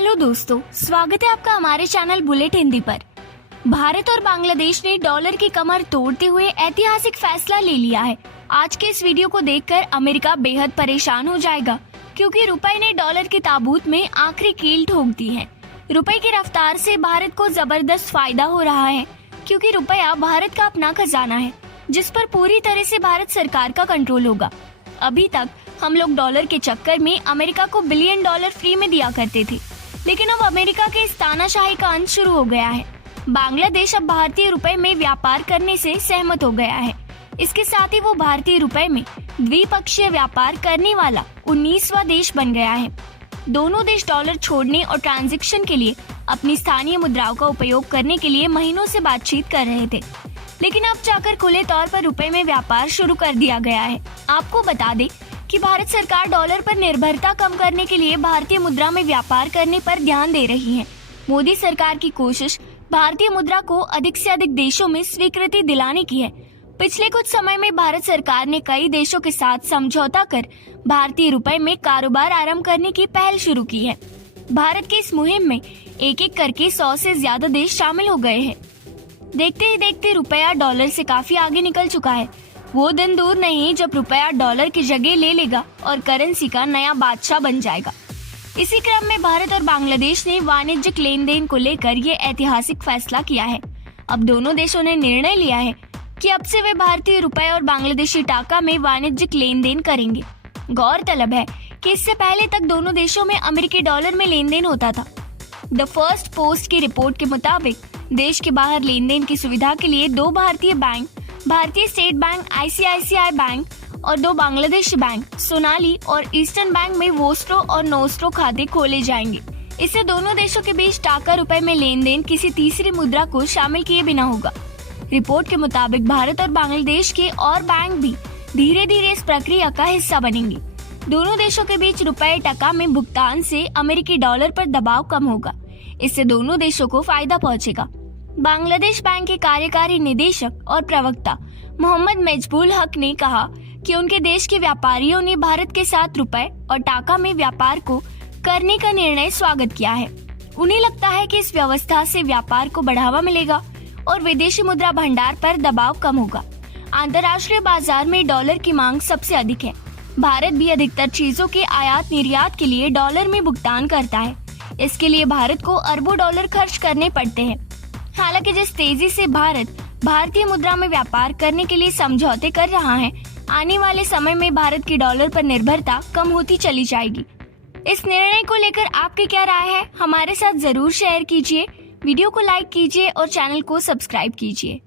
Hello दोस्तों, स्वागत है आपका हमारे चैनल बुलेट हिंदी पर। भारत और बांग्लादेश ने डॉलर की कमर तोड़ते हुए ऐतिहासिक फैसला ले लिया है। आज के इस वीडियो को देखकर अमेरिका बेहद परेशान हो जाएगा, क्योंकि रुपए ने डॉलर के ताबूत में आखिरी कील ठोक दी है। रुपए की रफ्तार से भारत को जबरदस्त फायदा हो रहा है, क्योंकि रुपया भारत का अपना खजाना है, जिस पर पूरी तरह से भारत सरकार का कंट्रोल होगा। अभी तक हम लोग डॉलर के चक्कर में अमेरिका को बिलियन डॉलर फ्री में दिया करते थे, लेकिन अब अमेरिका के इस तानाशाही का अंत शुरू हो गया है। बांग्लादेश अब भारतीय रुपए में व्यापार करने से सहमत हो गया है। इसके साथ ही वो भारतीय रुपए में द्विपक्षीय व्यापार करने वाला 19वां देश बन गया है। दोनों देश डॉलर छोड़ने और ट्रांजैक्शन के लिए अपनी स्थानीय मुद्राओं का उपयोग करने के लिए महीनों से बातचीत कर रहे थे, लेकिन अब जाकर खुले तौर पर रुपए में व्यापार शुरू कर दिया गया है। आपको बता दें कि भारत सरकार डॉलर पर निर्भरता कम करने के लिए भारतीय मुद्रा में व्यापार करने पर ध्यान दे रही है। मोदी सरकार की कोशिश भारतीय मुद्रा को अधिक से अधिक देशों में स्वीकृति दिलाने की है। पिछले कुछ समय में भारत सरकार ने कई देशों के साथ समझौता कर भारतीय रुपए में कारोबार आरंभ करने की पहल शुरू की है। भारत की इस मुहिम में एक एक करके 100 से ज्यादा देश शामिल हो गए हैं। देखते ही देखते रुपया डॉलर से काफी आगे निकल चुका है। वो दिन दूर नहीं जब रुपया डॉलर की जगह ले लेगा और करेंसी का नया बादशाह बन जाएगा। इसी क्रम में भारत और बांग्लादेश ने वाणिज्यिक लेन देन को लेकर ये ऐतिहासिक फैसला किया है। अब दोनों देशों ने निर्णय लिया है कि अब से वे भारतीय रुपए और बांग्लादेशी टाका में वाणिज्यिक लेन देन करेंगे। गौरतलब है कि इससे पहले तक दोनों देशों में अमेरिकी डॉलर में लेन देन होता था। द फर्स्ट पोस्ट की रिपोर्ट के मुताबिक देश के बाहर लेन देन की सुविधा के लिए 2 भारतीय बैंक, भारतीय स्टेट बैंक ICICI बैंक और 2 बांग्लादेशी बैंक सोनाली और ईस्टर्न बैंक में वोस्ट्रो और नोस्ट्रो खाते खोले जाएंगे। इससे दोनों देशों के बीच टाका रुपए में लेन देन किसी तीसरी मुद्रा को शामिल किए बिना होगा। रिपोर्ट के मुताबिक भारत और बांग्लादेश के और बैंक भी धीरे धीरे इस प्रक्रिया का हिस्सा बनेंगे। दोनों देशों के बीच रुपए टका में भुगतान से अमेरिकी डॉलर पर दबाव कम होगा। इससे दोनों देशों को फायदा पहुंचेगा। बांग्लादेश बैंक के कार्यकारी निदेशक और प्रवक्ता मोहम्मद मेजबूल हक ने कहा कि उनके देश के व्यापारियों ने भारत के साथ रुपए और टाका में व्यापार को करने का निर्णय स्वागत किया है। उन्हें लगता है कि इस व्यवस्था से व्यापार को बढ़ावा मिलेगा और विदेशी मुद्रा भंडार पर दबाव कम होगा। अंतर्राष्ट्रीय बाजार में डॉलर की मांग सबसे अधिक है। भारत भी अधिकतर चीजों के आयात निर्यात के लिए डॉलर में भुगतान करता है। इसके लिए भारत को अरबों डॉलर खर्च करने पड़ते हैं। हालांकि जिस तेजी से भारत भारतीय मुद्रा में व्यापार करने के लिए समझौते कर रहा है, आने वाले समय में भारत की डॉलर पर निर्भरता कम होती चली जाएगी। इस निर्णय को लेकर आपकी क्या राय है, हमारे साथ जरूर शेयर कीजिए। वीडियो को लाइक कीजिए और चैनल को सब्सक्राइब कीजिए।